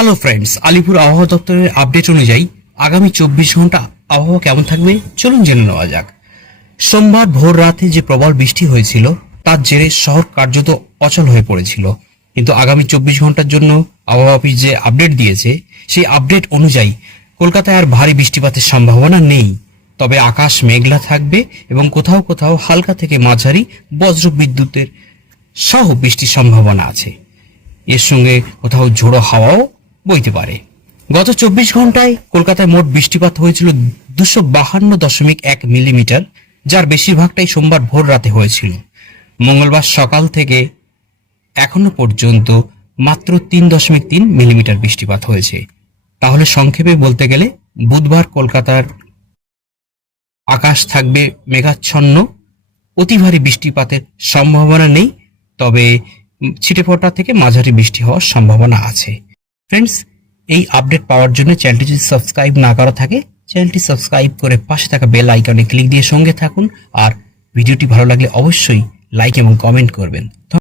Hello friends Alipur আবহাওয়া দপ্তরের update অনুযায়ী আগামী চব্বিশ ঘণ্টা আবহাওয়া কেমন থাকবে? চলুন জেনে নেওয়া যাক। সোমবার ভোর রাতে যে প্রবল বৃষ্টি হয়েছিল, তার জেরে শহর কার্যত অচল হয়ে পড়েছিল। কিন্তু আগামী চব্বিশ ঘণ্টার জন্য আবহাওয়া অফিস যে আপডেট দিয়েছে, সেই আপডেট অনুযায়ী কলকাতায় আর ভারী বৃষ্টিপাতের সম্ভাবনা নেই। তবে আকাশ মেঘলা থাকবে এবং কোথাও কোথাও হালকা থেকে মাঝারি বজ্র বিদ্যুতের সহ বৃষ্টির সম্ভাবনা আছে। এর সঙ্গে কোথাও ঝোড়ো হাওয়াও বইতে পারে। গত চব্বিশ ঘন্টায় কলকাতায় মোট বৃষ্টিপাত হয়েছিল দুশো বাহান্ন দশমিক এক মিলিমিটার, যার বেশিরভাগটাই সোমবার ভোর রাতে হয়েছিল। মঙ্গলবার সকাল থেকে এখনও পর্যন্ত মাত্র তিন দশমিক তিন মিলিমিটার বৃষ্টিপাত হয়েছে। তাহলে সংক্ষেপে বলতে গেলে, বুধবার কলকাতার আকাশ থাকবে মেঘাচ্ছন্ন, অতি ভারী বৃষ্টিপাতের সম্ভাবনা নেই, তবে ছিটেফোঁটা থেকে মাঝারি বৃষ্টি হওয়ার সম্ভাবনা আছে। ফ্রেন্ডস এই আপডেট পাওয়ার জন্য চ্যানেলটি যদি সাবস্ক্রাইব না করা থাকে চ্যানেলটি সাবস্ক্রাইব করে পাশে থাকা বেল আইকনে ক্লিক দিয়ে সঙ্গে থাকুন। আর ভিডিওটি ভালো লাগলে অবশ্যই লাইক এবং কমেন্ট করবেন।